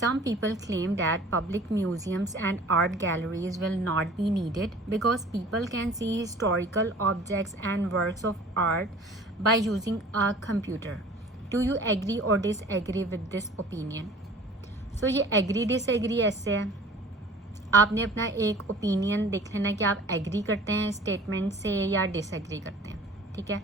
Some people claim that public museums and art galleries will not be needed because people can see historical objects and works of art by using a computer. Do you agree or disagree with this opinion? So ये agree disagree ऐसे है, आपने अपना एक opinion देख लेना कि आप एग्री करते हैं स्टेटमेंट से या डिसएग्री करते हैं, ठीक है।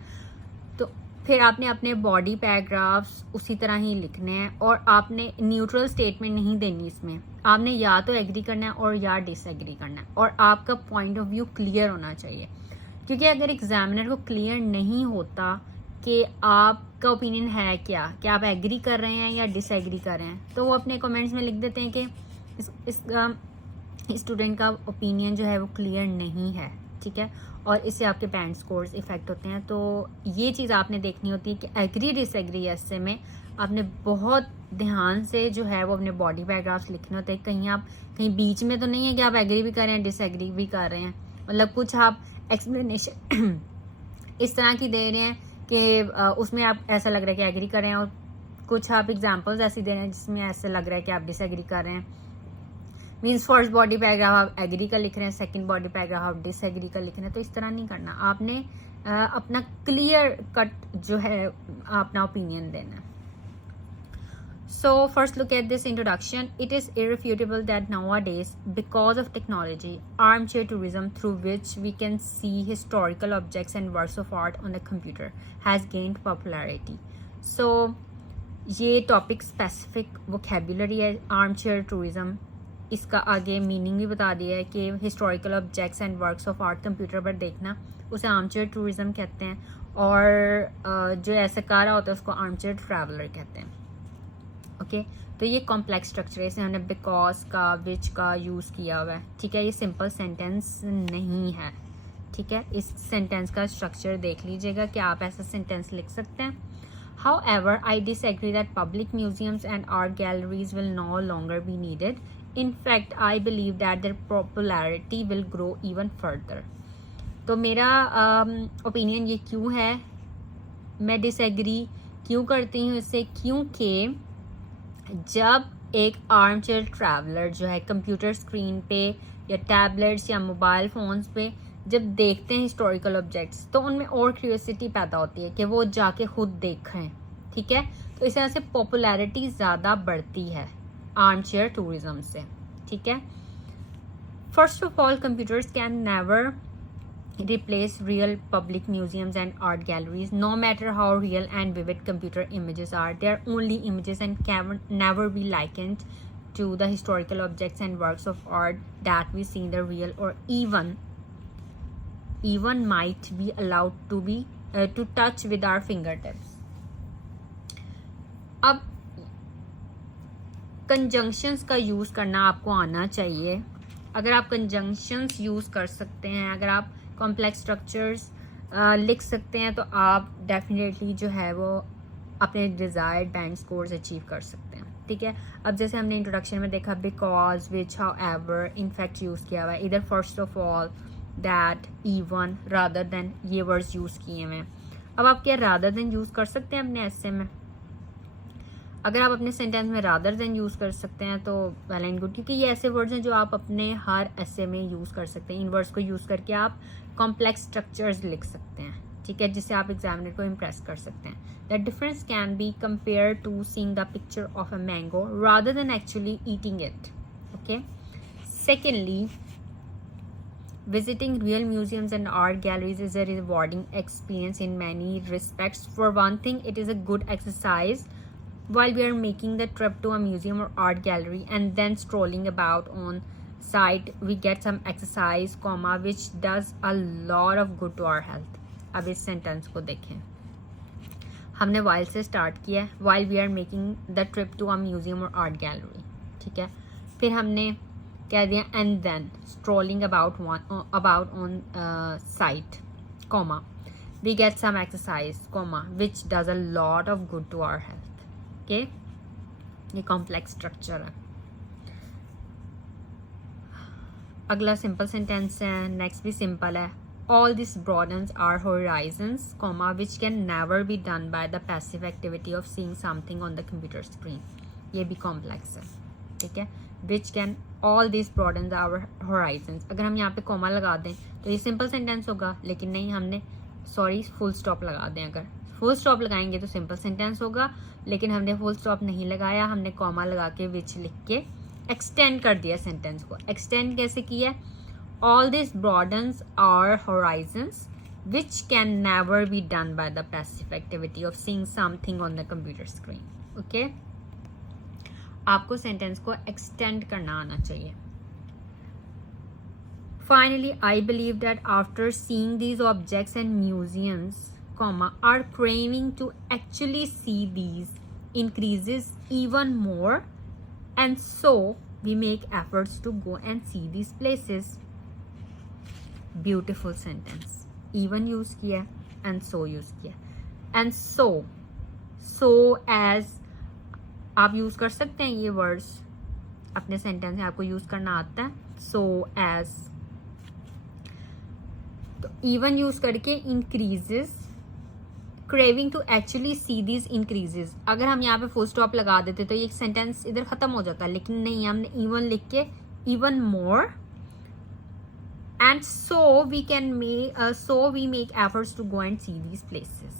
तो फिर आपने अपने बॉडी पैराग्राफ्स उसी तरह ही लिखने हैं और आपने न्यूट्रल स्टेटमेंट नहीं देनी इसमें, आपने या तो एग्री करना है और या डिसएग्री करना है और आपका पॉइंट ऑफ व्यू क्लियर होना चाहिए। क्योंकि अगर एग्जामिनर को क्लियर नहीं होता कि आपका ओपिनियन है क्या, कि आप एग्री कर रहे हैं या डिसएग्री कर रहे हैं, तो वो अपने कमेंट्स में लिख देते हैं कि इस स्टूडेंट का ओपिनियन जो है वो क्लियर नहीं है, ठीक है, और इससे आपके बैंड स्कोर्स इफेक्ट होते हैं। तो ये चीज़ आपने देखनी होती है कि एग्री डिसएग्री ऐसे में आपने बहुत ध्यान से जो है वो अपने बॉडी पैराग्राफ्स लिखने होते हैं। कहीं आप कहीं बीच में तो नहीं है कि आप एग्री भी कर रहे हैं डिसएग्री भी कर रहे हैं, मतलब कुछ आप एक्सप्लेनेशन इस तरह की दे रहे हैं कि उसमें आप ऐसा लग रहा है कि एग्री कर रहे हैं और कुछ आप एग्जाम्पल्स ऐसी दे रहे हैं जिसमें ऐसा लग रहा है कि आप डिसएग्री कर रहे हैं। मीन्स फर्स्ट बॉडी पैराग्राफ आप एग्री का लिख रहे हैं, सेकंड बॉडी पैराग्राफ आप डिसएग्री का लिख रहे हैं। तो इस तरह नहीं करना, आपने अपना क्लियर कट जो है अपना ओपिनियन देना। So first look at this introduction. It is irrefutable that nowadays, because of technology, armchair tourism, through which we can see historical objects and works of art on the computer, has gained popularity. So ये topic specific vocabulary है armchair tourism, इसका आगे meaning भी बता दिया है कि historical objects and works of art computer पर देखना उसे आर्मचेयर टूरिज्म कहते हैं, और जो ऐसा कर रहा होता है उसको आर्मचेयर ट्रैवलर कहते हैं। ओके तो ये कॉम्प्लेक्स स्ट्रक्चर है, इसमें हमने बिकॉज का विच का यूज़ किया हुआ है, ठीक है। ये सिंपल सेंटेंस नहीं है, ठीक है। इस सेंटेंस का स्ट्रक्चर देख लीजिएगा कि आप ऐसा सेंटेंस लिख सकते हैं। However, I disagree that public museums and art galleries will no longer be needed. In fact, I believe that their popularity will grow even further. तो मेरा ओपिनियन ये क्यों है, मैं डिसएग्री क्यों करती हूँ इससे, क्योंकि जब एक आर्मचेयर ट्रैवलर जो है कंप्यूटर स्क्रीन पे या टैबलेट्स या मोबाइल फ़ोन्स पे जब देखते हैं हिस्टोरिकल ऑब्जेक्ट्स तो उनमें और क्यूरियोसिटी पैदा होती है कि वो जाके खुद देखें, ठीक है। तो इस तरह से पॉपुलैरिटी ज़्यादा बढ़ती है आर्मचेयर टूरिज्म से, ठीक है। First of all, computers can never replace real public museums and art galleries. No matter how real and vivid computer images are, they are only images and can never be likened to the historical objects and works of art that we see in the real, or even might be allowed to be to touch with our fingertips. अब conjunctions का use करना आपको आना चाहिए। अगर आप conjunctions use कर सकते हैं, अगर आप कॉम्प्लेक्स स्ट्रक्चर्स लिख सकते हैं, तो आप डेफिनेटली जो है वो अपने डिज़ायर्ड बैंड स्कोर्स अचीव कर सकते हैं, ठीक है। अब जैसे हमने इंट्रोडक्शन में देखा because, which, how ever, in fact use किया हुआ है, इधर first of all, that, even, rather than, ये वर्ड्स यूज़ किए हुए हैं। अब आप क्या रादर देन यूज़ कर सकते हैं अपने ऐसे में? अगर आप अपने सेंटेंस में रादर देन यूज़ कर सकते हैं तो वेल एंड गुड, क्योंकि ये ऐसे वर्ड्स हैं जो आप अपने हर ऐसे में यूज़ कर सकते हैं। इन वर्ड्स को यूज़ करके आप कॉम्प्लेक्स स्ट्रक्चर्स लिख सकते हैं, ठीक है, जिससे आप एग्जामिनर को इम्प्रेस कर सकते हैं। The difference can be compare to seeing the picture of a mango rather than actually eating it, okay. Secondly, visiting real museums and art galleries is a rewarding experience in many respects. For one thing, it is a good exercise while we are making the trip to a museum or art gallery and then strolling about on site. We get some exercise, comma, which does a lot of good to our health. अब इस sentence को देखें, हमने while से start किया है, while we are making the trip to a museum or art gallery, ठीक है। फिर हमने कह दिया and then strolling about on site, comma, we get some exercise, comma, which does a lot of good to our health, okay। ये complex structure है। अगला simple sentence है, नेक्स्ट भी सिंपल है। All this broadens our horizons, comma, which can never be done by the passive activity of seeing something on the computer screen. ये भी complex है। ठीक है, which can all this broaden our horizon. अगर हम यहाँ पे कॉमा लगा दें तो ये सिंपल सेंटेंस होगा, लेकिन नहीं, हमने फुल स्टॉप लगा दें। अगर फुल स्टॉप लगाएंगे तो सिंपल सेंटेंस होगा, लेकिन हमने फुल स्टॉप नहीं लगाया, हमने कॉमा लगा के विच लिख के एक्सटेंड कर दिया सेंटेंस को। एक्सटेंड कैसे किया? All this broadens our horizons which can never be done by the passive activity of seeing something on the computer screen. Okay? आपको सेंटेंस को एक्सटेंड करना आना चाहिए। Finally, I believe that after seeing these objects and museums, are craving to actually see these increases even more, and so we make efforts to go and see these places. Beautiful sentence. Even use किया and so use किया। And so as आप use कर सकते हैं ये words अपने sentence में, आपको यूज करना आता है। सो एज, तो इवन यूज करके increases, craving to actually see this increases. अगर हम यहाँ पे फुल स्टॉप लगा देते तो ये सेंटेंस इधर खत्म हो जाता, लेकिन नहीं, हमने इवन लिख के even more, and so we make efforts to go and see these places.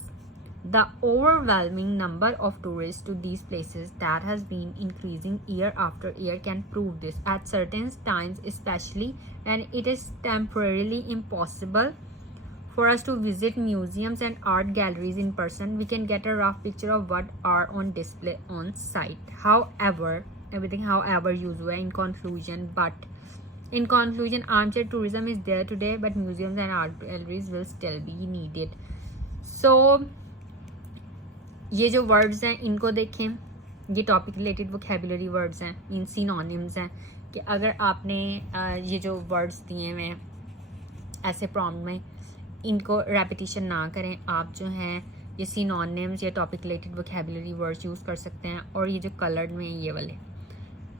The overwhelming number of tourists to these places that has been increasing year after year can prove this. At certain times, especially when it is temporarily impossible for us to visit museums and art galleries in person, we can get a rough picture of what are on display on site. However, used in conclusion, armchair tourism is there today, but museums and art galleries will still be needed. So, ये जो words हैं इनको देखें, ये topic related vocabulary words हैं, mean synonyms हैं, कि अगर आपने ये जो वर्ड्स दिए हुए हैं ऐसे प्रॉम्प्ट में, इनको रेपिटेशन ना करें, आप जो हैं ये सिनोनिम्स या topic related vocabulary words use कर सकते हैं। और ये जो कलर्ड में ये वाले,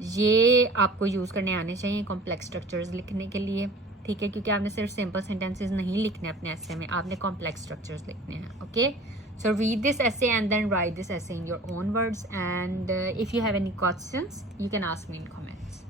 ये आपको यूज़ करने आने चाहिए कॉम्प्लेक्स स्ट्रक्चर्स लिखने के लिए, ठीक है, क्योंकि आपने सिर्फ सिंपल सेंटेंसेस नहीं लिखने अपने एसे में, आपने कॉम्प्लेक्स स्ट्रक्चर्स लिखने हैं। Okay, so read this essay and then write this essay in your own words, and if you have any questions you can ask me in comments.